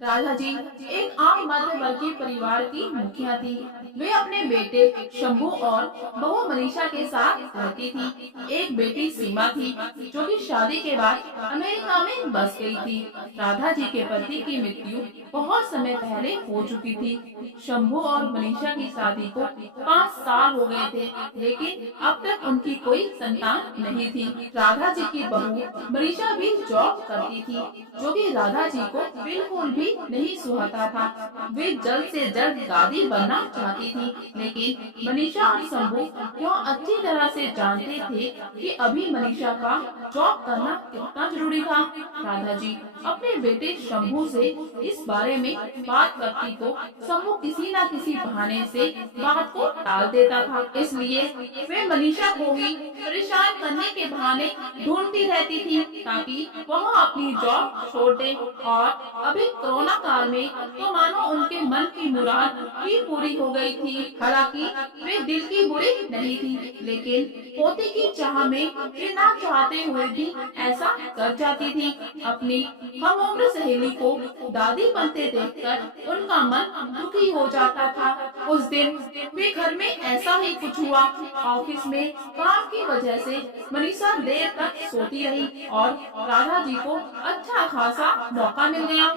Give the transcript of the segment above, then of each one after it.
राधा जी एक आम मध्य वर्गीय परिवार की मुखिया थी। वे अपने बेटे शंभू और बहू मनीषा के साथ रहती थी। एक बेटी सीमा थी जो कि शादी के बाद अमेरिका में बस गई थी। राधा जी के पति की मृत्यु बहुत समय पहले हो चुकी थी। शंभू और मनीषा की शादी को 5 साल हो गए थे, लेकिन अब तक उनकी कोई संतान नहीं थी। राधा जी की बहू मनीषा भी जॉब करती थी, जो कि राधा जी को बिल्कुल भी नहीं सुहाता था। वे जल्द से जल्द दादी बनना चाहती थी, लेकिन मनीषा और शंभू यह अच्छी तरह से जानते थे कि अभी मनीषा का जॉब करना कितना जरूरी था। राधा जी अपने बेटे शंभू से इस बारे में बात करती तो शंभू किसी न किसी बहाने से बात को टाल देता था। इसलिए वे मनीषा को ही परेशान करने के बहाने ढूंढती रहती थी ताकि वह अपनी जॉब छोड़ दे। और अभी कोरोना काल में तो मानो उनके मन की मुराद ही पूरी हो गई थी। हालांकि वे दिल की बुरी नहीं थी, लेकिन पोते की चाह में वे ना चाहते हुए भी ऐसा कर जाती थी। अपनी हम उम्र सहेली को दादी बनते देखकर उनका मन दुखी हो जाता था। उस दिन वे घर में ऐसा ही कुछ हुआ। ऑफिस में काम की वजह से मनीषा देर तक सोती रही और राधा जी को अच्छा खासा मौका मिल गया।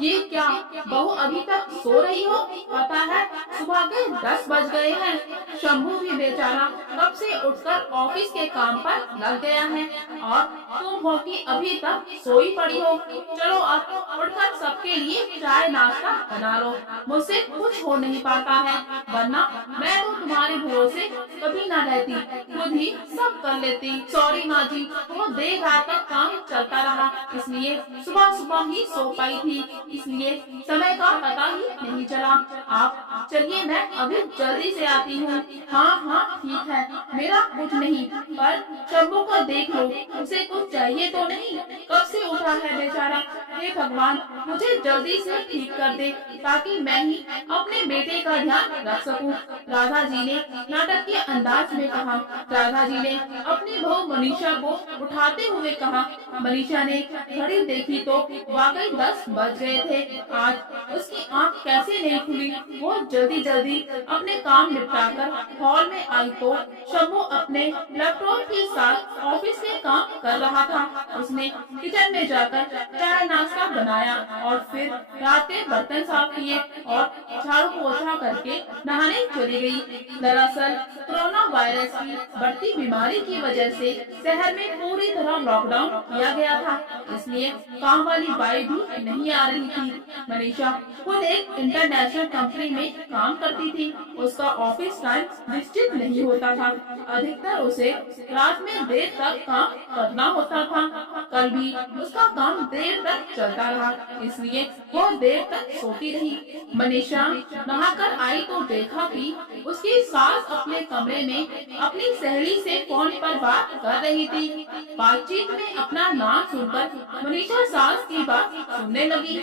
ये क्या बहू अभी तक सो रही हो? पता है सुबह के 10 बज गए हैं। शंभू भी बेचारा कब से उठकर ऑफिस के काम पर लग गया है और तुम हो कि अभी तक सोई पड़ी हो। चलो अब उठकर सबके लिए चाय नाश्ता बना लो। मुझसे कुछ हो नहीं पाता है, वरना मैं तो तुम्हारे भरोसे कभी ना रहती, खुद ही सब कर लेती। सॉरी माँ जी, बहुत देर रात तक काम चलता रहा, इसलिए सुबह सुबह ही सो पाई थी, इसलिए समय का पता ही नहीं चला। आप चलिए, मैं अभी जल्दी से आती हूँ। हाँ हाँ ठीक है, मेरा कुछ नहीं, पर शंभू को देख लो, उसे कुछ चाहिए तो नहीं? कब से उठा है बेचारा। हे भगवान, मुझे जल्दी से ठीक कर दे ताकि मैं ही अपने बेटे का ध्यान रख सकूं। राधा जी ने नाटक के अंदाज में कहा। राधा जी ने अपनी बहू मनीषा को उठाते हुए कहा। मनीषा ने घड़ी देखी तो वाकई 10 बज गए थे। आज उसकी आंख कैसे नहीं खुली। वो जल्दी जल्दी अपने काम निपटाकर हॉल में आई तो शंभू अपने लैपटॉप के साथ ऑफिस के काम कर रहा था। उसने किचन में जाकर चाय नाश्ता बनाया और फिर रात के बर्तन साफ किए और झाड़ू पोछा करके नहाने चली गई। दरअसल कोरोना वायरस की बढ़ती बीमारी की वजह से शहर में पूरी तरह लॉकडाउन किया गया था, इसलिए काम वाली बाई भी नहीं आ रही थी। मनीषा खुद एक इंटरनेशनल कंपनी में काम करती थी। उसका ऑफिस टाइम निश्चित नहीं होता था, अधिकतर उसे रात में देर तक काम करना होता था। कल भी उसका काम देर तक चलता रहा, इसलिए वो देर तक सोती रही। मनीषा नहाकर आई तो देखा कि उसकी सास अपने कमरे में अपनी सहेली से फोन पर बात कर रही थी। बातचीत में अपना नाम सुनकर मनीषा सास की बात सुनने लगी।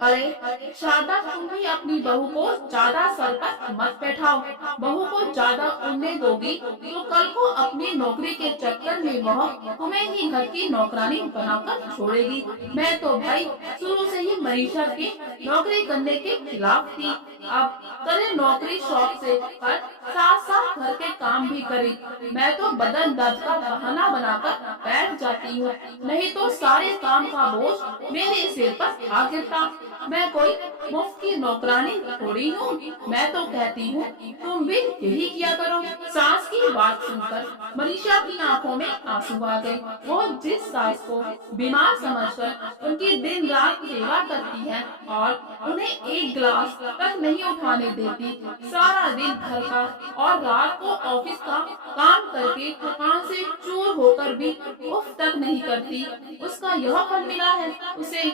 अरे शारदा, तुम भी अपनी बहू को ज्यादा सर पर मत बैठाओ। बहू को ज्यादा उड़ने दोगी तो कल को अपनी नौकरी के चक्कर में वह तुम्हें ही घर की नौकरानी बनाकर छोड़ेगी। मैं तो भाई शुरू से ही मनीषा की नौकरी करने के खिलाफ थी। अब करे नौकरी शौक से, पर साथ साथ घर के काम भी करी। मैं तो बदन दर्द का बहाना बनाकर बैठ जाती हूँ, नहीं तो सारे काम का बोझ मेरे सिर पर आ गिरता। मैं कोई मुफ्त की नौकरानी थोड़ी हूँ। मैं तो कहती हूँ तुम भी यही किया करो। सास की बात सुनकर मनीषा की आंखों में आंसू आ गए। वो जिस सास को बीमार समझकर उनकी दिन रात सेवा करती है और उन्हें एक गिलास तक नहीं उठाने देती, सारा दिन घर का और रात को ऑफिस का काम करके थकान से चूर होकर भी उफ तक नहीं करती, उसका यह फल मिला है उसे।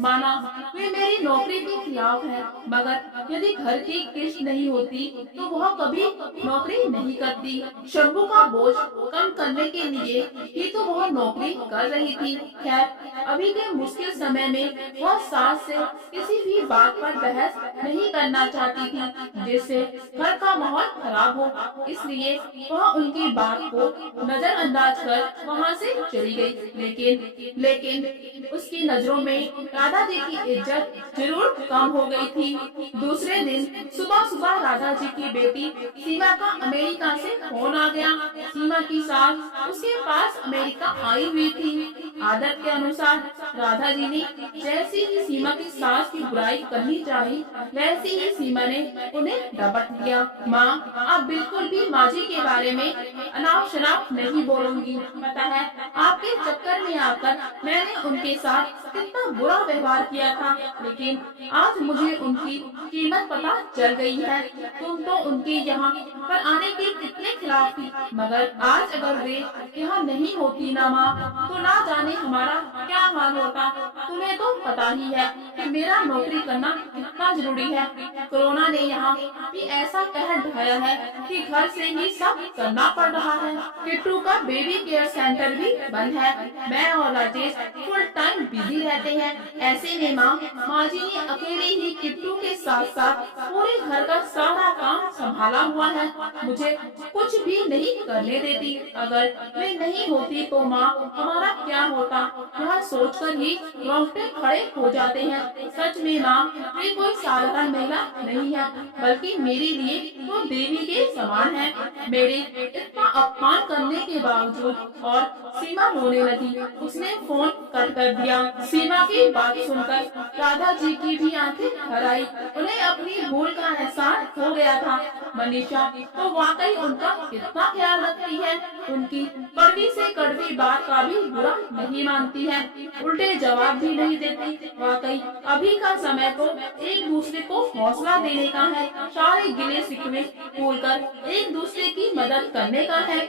माना वे मेरी नौकरी के खिलाफ है, मगर यदि घर की किस्त नहीं होती तो वह कभी नौकरी नहीं करती। शंभू का बोझ कम करने के लिए ही तो वह नौकरी कर रही थी। खैर, अभी के मुश्किल समय में वह सास से किसी किसी भी बात पर बहस नहीं करना चाहती थी जिससे घर का माहौल खराब हो। इसलिए वह उनकी बात को नजरअंदाज कर वहाँ से चली गई। लेकिन लेकिन उसकी नजरों में राधा जी की इज्जत जरूर कम हो गई थी। दूसरे दिन सुबह सुबह राधा जी की बेटी सीमा का अमेरिका से फोन आ गया। सीमा की सास उसके पास अमेरिका आई हुई थी। आदत के अनुसार राधा जी ने जैसी ही सीमा की सास की बुराई करनी चाहिए, वैसे ही सीमा ने उन्हें डपट दिया। माँ, आप बिल्कुल भी माँ जी के बारे में अनाप शनाप नहीं बोलूंगी। पता है, आपके चक्कर में आकर मैंने उनके साथ कितना बुरा व्यवहार किया था, लेकिन आज मुझे उनकी कीमत पता चल गई है। तुम तो उनके यहाँ पर आने के कितने खिलाफ थी, मगर आज अगर वे यहाँ नहीं होती ना माँ, तो ना जाने हमारा क्या हाल होता। तुम्हें तो पता ही है कि मेरा नौकरी करना कितना जरूरी है। कोरोना ने यहाँ भी ऐसा कहर ढाया है कि घर से ही सब करना पड़ रहा है। किट्टू का बेबी केयर सेंटर भी बंद है। मैं और राजेश फुल टाइम बिजी रहते हैं। ऐसे में माँ जी ने अकेले ही किट्टू के साथ साथ पूरे घर का सारा काम संभाला हुआ है। मुझे कुछ भी नहीं करने देती। अगर वे नहीं होती तो माँ, हमारा क्या होता, यह सोचकर ही रोंगटे खड़े हो जाते हैं। सच में माँ, वे कोई साधारण महिला नहीं है, बल्कि मेरे लिए वो देवी के समान है। मेरे इतना अपमान करने के बावजूद और सीमा रोने लगी। उसने फोन कट कर दिया। सीमा की बात सुनकर राधा जी की भी आंखें भर आई। उन्हें अपनी भूल का एहसास हो गया था। मनीषा तो वाकई उनका कितना ख्याल रखती है। उनकी कड़वी से कड़वी बात का भी बुरा नहीं मानती है, उल्टे जवाब भी नहीं देती। वाकई अभी का समय तो एक दूसरे को हौसला देने का है, सारे गिले शिकवे भूलकर एक दूसरे की मदद करने का है।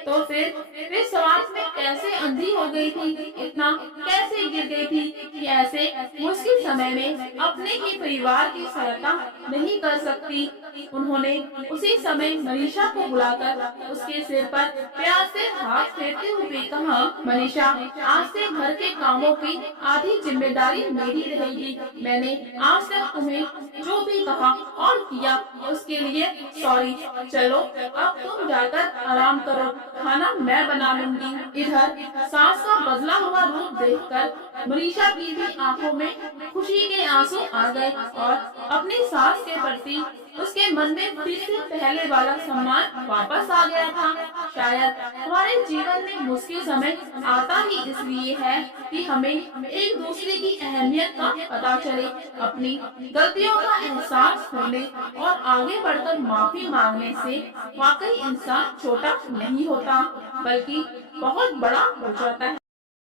तो फिर वे समाज में कैसे अंधी हो गई थी, इतना कैसे गिर गई थी कि ऐसे मुश्किल समय में अपने ही परिवार की सहायता नहीं कर सकती। उन्होंने उसी समय मनीषा को बुलाकर उसके सिर पर प्यार से हाथ फेरते हुए कहा, मनीषा, आज से घर के कामों की आधी जिम्मेदारी मेरी रहेगी। मैंने आज तक तुम्हें जो भी कहा और किया उसके लिए सॉरी। चलो अब तुम जाकर आराम करो, खाना मैं बना लूंगी। इधर सास का बदला हुआ रूप देखकर मनीषा की भी आंखों में खुशी के आंसू आ गए और अपनी सास के प्रति उसके मन में फिर से पहले वाला सम्मान वापस आ गया था। शायद हमारे जीवन में मुश्किल समय आता ही इसलिए है कि हमें एक दूसरे की अहमियत का पता चले, अपनी गलतियों का एहसास होने और आगे बढ़कर माफी मांगने से वाकई इंसान छोटा नहीं होता, बल्कि बहुत बड़ा हो जाता है।